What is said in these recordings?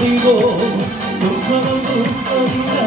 어디고 용서는 어디냐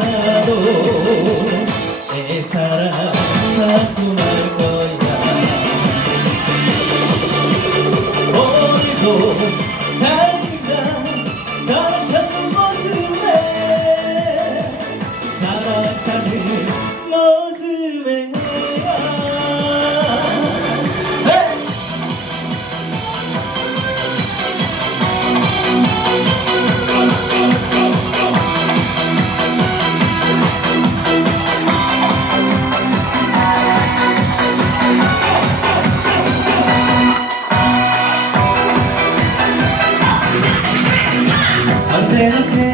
okay.